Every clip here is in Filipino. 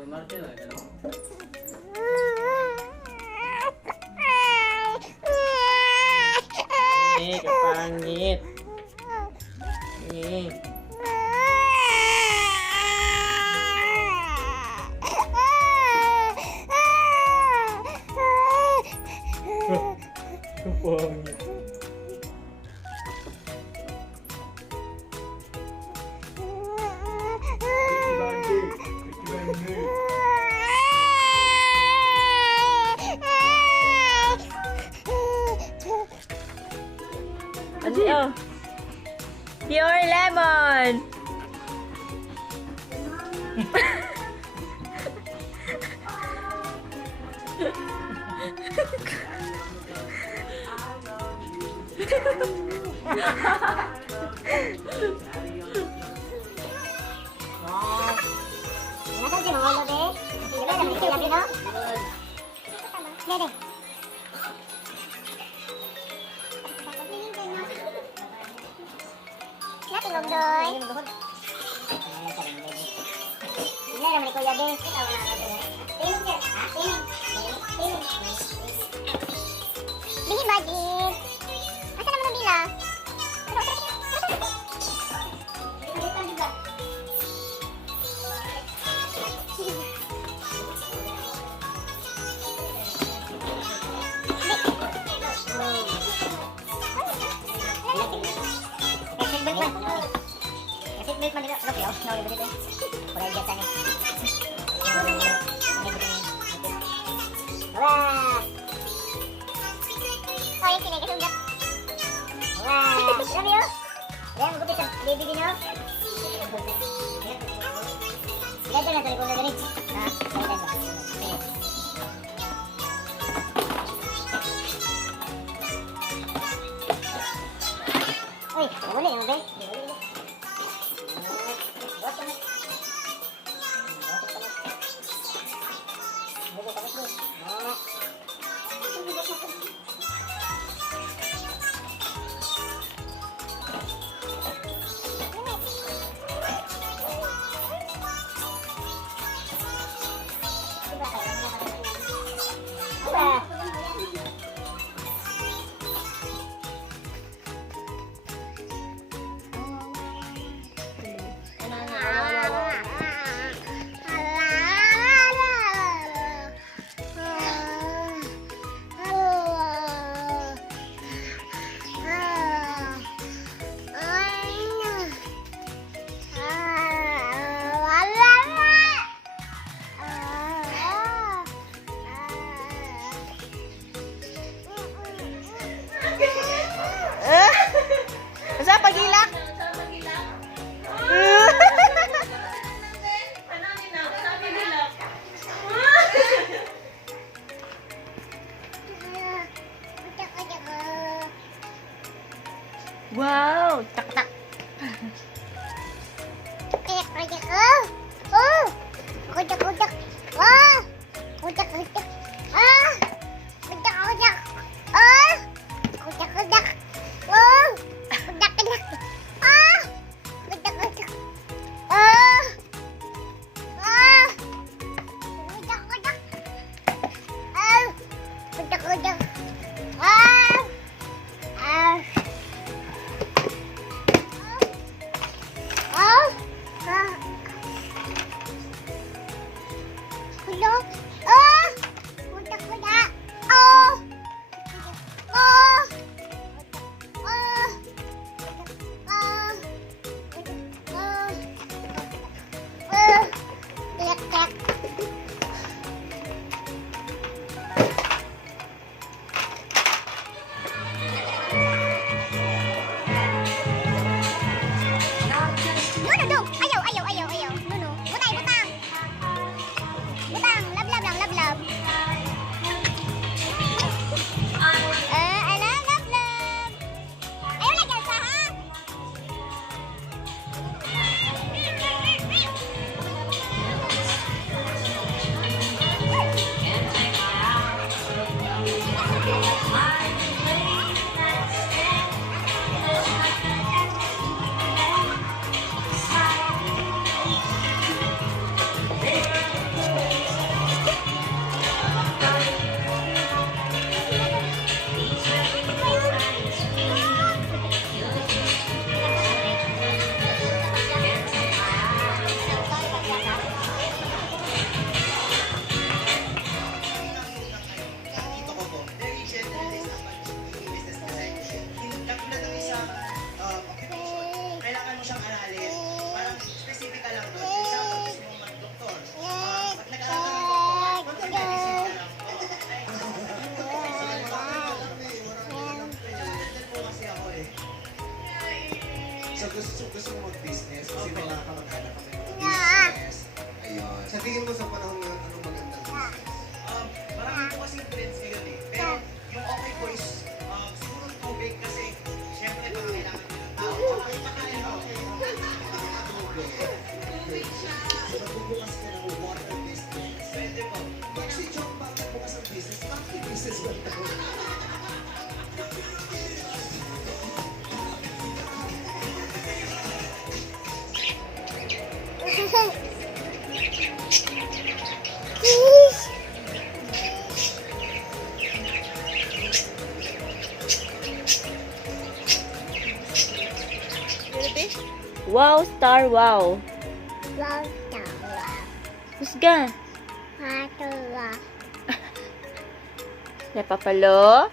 Kapangit. Kapangit. Ano? Pure lemon. Natin om doy. Ini naman ni Kuya Bes. Bili budget. Asa naman ang bila? Milk man dito. Ano kayo? Nawala ba dito? Wala yung jasa niya. Wala! Oh, yung sinay kasundat. Wala! Alam mo yun? Ayan, magupit sa baby din yun. Ilagyan na ito. Ikaw na ganit. Ha? Ilagyan ba? Uy, wala yung bel. Sa pagilak? Wow, tak-tak. Kujak. Oh. Kujak. Wah. Kujak. Ah. Kujak. Oh. Kujak. Oh. Kujak. Ah. Kujak. Oh. Ah. Kujak. Oh. Kujak. Ah. Ah. Hello? tingin mo sa panahon ngayon, anong magandang business? Marami po kasing trends ngayon eh. Pero yung okay po is siguro tubig kasi syempre pangangailangan nila ng tao. Tsaka yung pakain okay. Magbubukas ka ng water business. Pwede po. Pag si John bakit bukas ang business, bakit business ba ito? Wow, star, wow. Wow, tawa. Husga. Hatawa. Napapalo.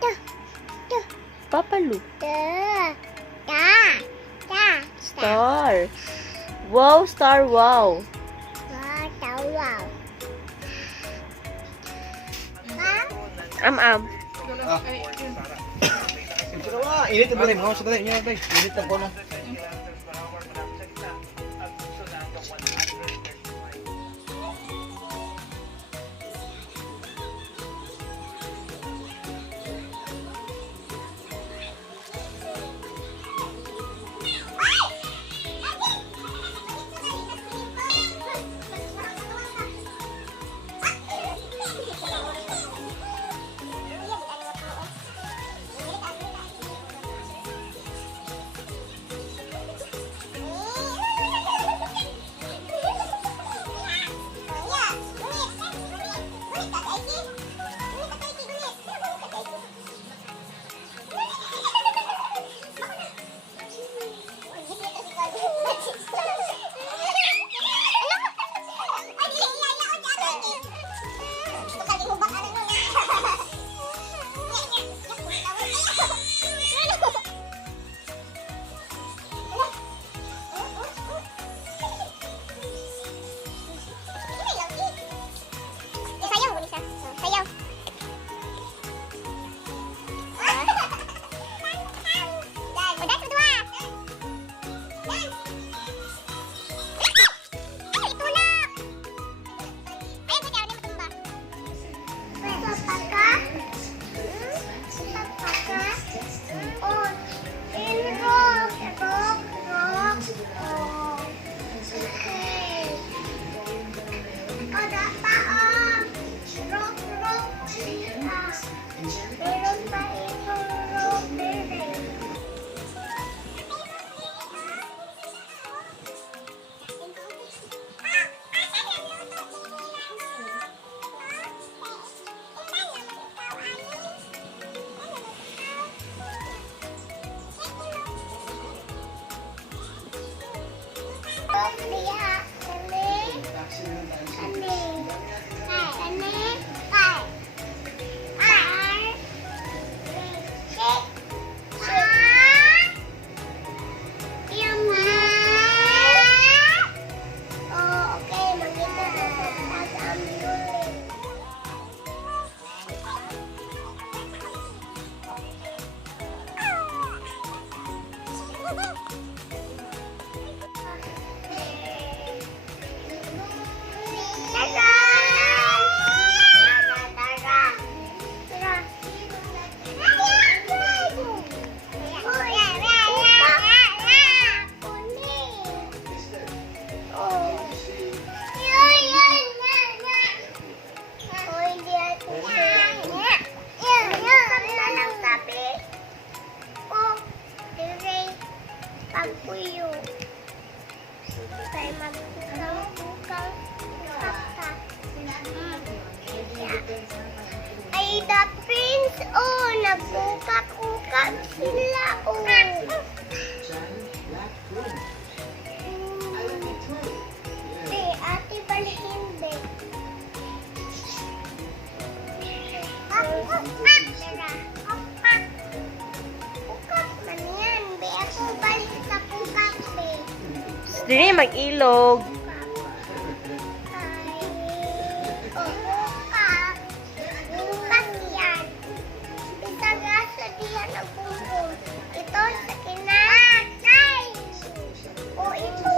Ta. Ta. Papalu. Ta. Ta. Ta. Star. Wow, star, wow. Wow, tawa. Am. Init ang mo sa tayo niya, tay. Init ang kono. Pagpuyo. Tayo magkukang-kukang kaka. Ay, the prince, oh, nagkukak-kukak sila, oh. Hindi, ate, bali hindi. Kukak man yan, be. Ako balik sa kukak, be. Dili mag-ilog. Ito sa kinakay. O ito.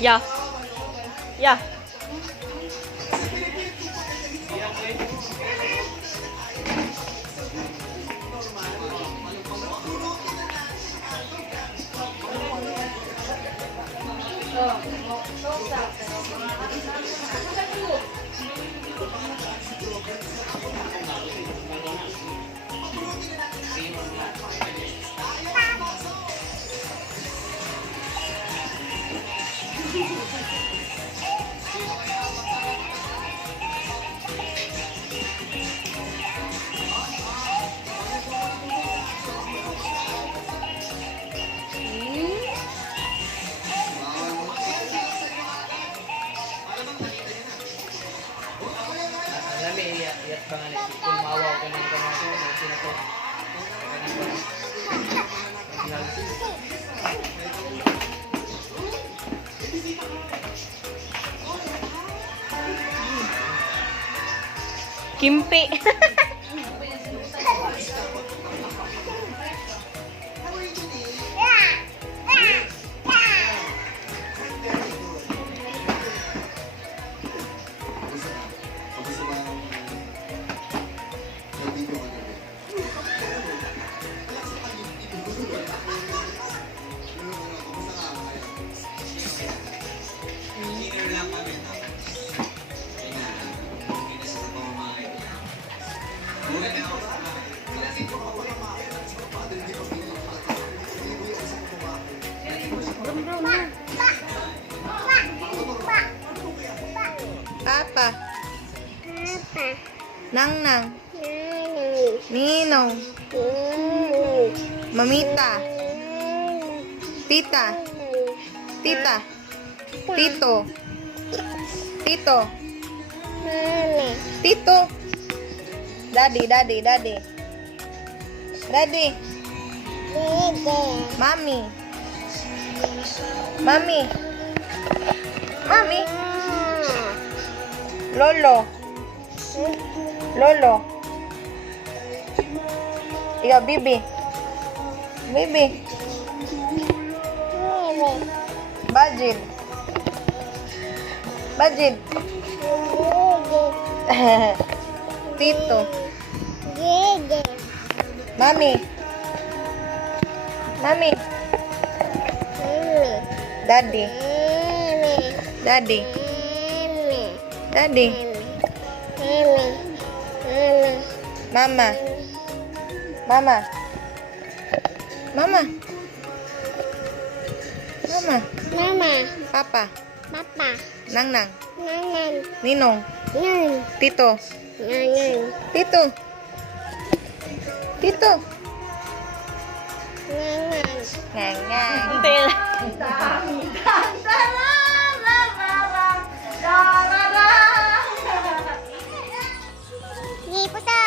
Yeah. Yeah. Alam mo, iyak ba nga na. Kung mawaw ka ng ganun, sinato. Kimpi. Kamusta ba ang nandito ka na rin? Kamusta ka ngayon? Dinner lang kami tapos. Ayun na. Hindi na sa pamamahay. Uwi na ako sa akin. Papa. Nang Nang. Ninong. Mamita. Tita. Tita. Tito. Tito. Tito. Daddy, daddy, daddy. Daddy. Mami. Mami. Mami. Lolo. Lolo. Ikaw, Bibi. Bibi. Bajid. Bajid. Tito. Mami. Mami. Daddy. Daddy. Daddy. Mama. Mama. Mama. Mama. Mama. Papa. Papa. Nang Nang. Nanan. Ninong. Nan. Tito. Nanan. Tito. Tito. Nanan. Ngang ngang. Hindi. Sige, pusa.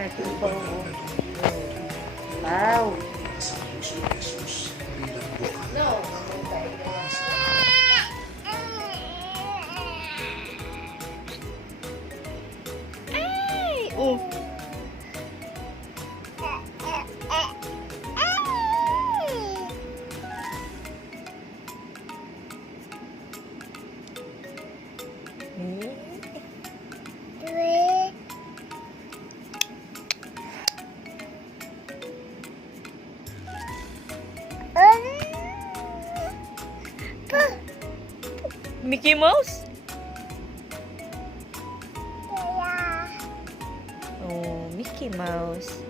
Ito po. Wow. Ay! Oh. Mickey Mouse? Oh, Mickey Mouse.